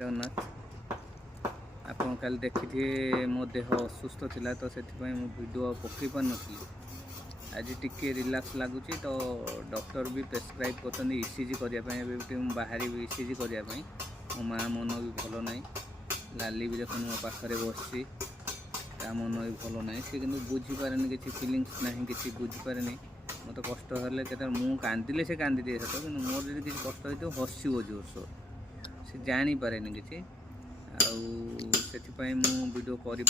जगन्नाथ आपन काल देखी मो देह असुस्थ थिला तो से वीडियो पकई पार नी आज टिके रिलैक्स लगुच तो डॉक्टर भी प्रेस्क्राइब कर ईसीजी करने बाहर ईसीजी करने मो माँ मन भी भल ना लाली भी देख मो पाखे बसी ता मन भी भल ना सी कि बुझीपारे किसी फिलिंग्स ना कि बुझीपारे मत कष्ट हेल्ले के कांदिले से कांदी दिए सत कि मोर जब किसी कष्ट हो हसव जोरसोर से जानीपे कि आउ मु वीडियो कर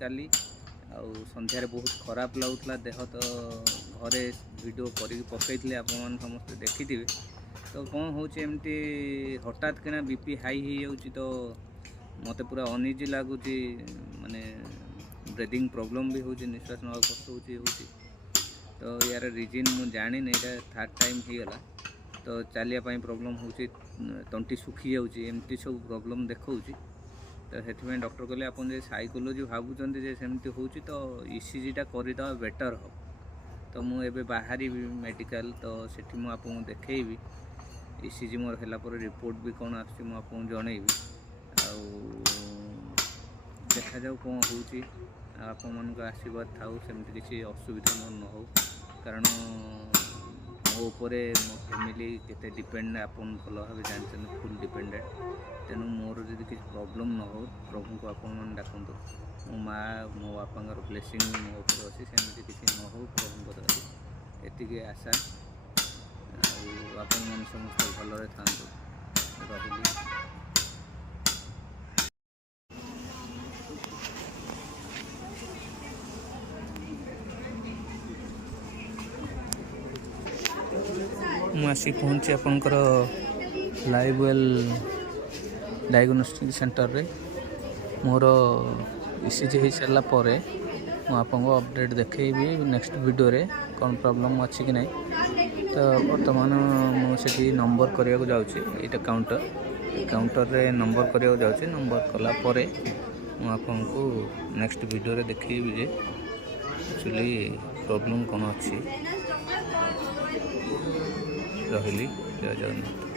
काली आउ संध्यारे बहुत खराब लगुला देह तो घरे वीडियो कर पकई आप समस्त देखी तो कौन होमती हठात किना बीपी हाई हो जाऊँ तो मत पूरा अनइजी लगुच माने ब्रीदिंग प्रॉब्लम भी हो निश्वास ना कष्ट हो तो यार रिजन मुझे जानी थर्ड टाइम होगला तो चलिया प्रॉब्लम हो तंटी सुखी जाऊँगी सब प्रॉब्लम देखा तो से डॉक्टर कहले आप साइकोलोजी भावुँ सेमती हो तो ईसीजीटा करदे बेटर हो तो मुझे बाहरी मेडिकल तो सेठी मुझे देखी ईसीजी मोर है रिपोर्ट भी कौन आपको जनइबी देखा जाऊ कौन हो आप आशीर्वाद थाऊ सेमती किसी असुविधा मोर न हो कारण मो उपरे मो फैमिली केते डिपेंड आपन भल भाव जानते फुल डिपेंडेंट तेणु मोर जब किसी प्रॉब्लम न हो प्रभु को आपण डाकतु मो माँ मो बापा ब्लेसिंग मो ऊपर अच्छी सेमती किसी न हो प्रभु एति आशा आपण मन समस्त भलरे था रही मुझे पहुँची आपंकर लाइव वेल डायग्नोस्टिक सेंटर रे मोर ईसीजी हो सारा पर मुझे अपडेट देखी नेक्स्ट वीडियो रे कौन प्रॉब्लम अच्छी कि नहीं तो बर्तमान मुझे नंबर करने जाऊँगी काउंटर रे नंबर करने जाऊँगी नंबर कलापर मुझे नेक्स्ट वीडियो रे देखी जे एक्चुअली प्रॉब्लम कौन अच्छी रही जय जगन्नाथ।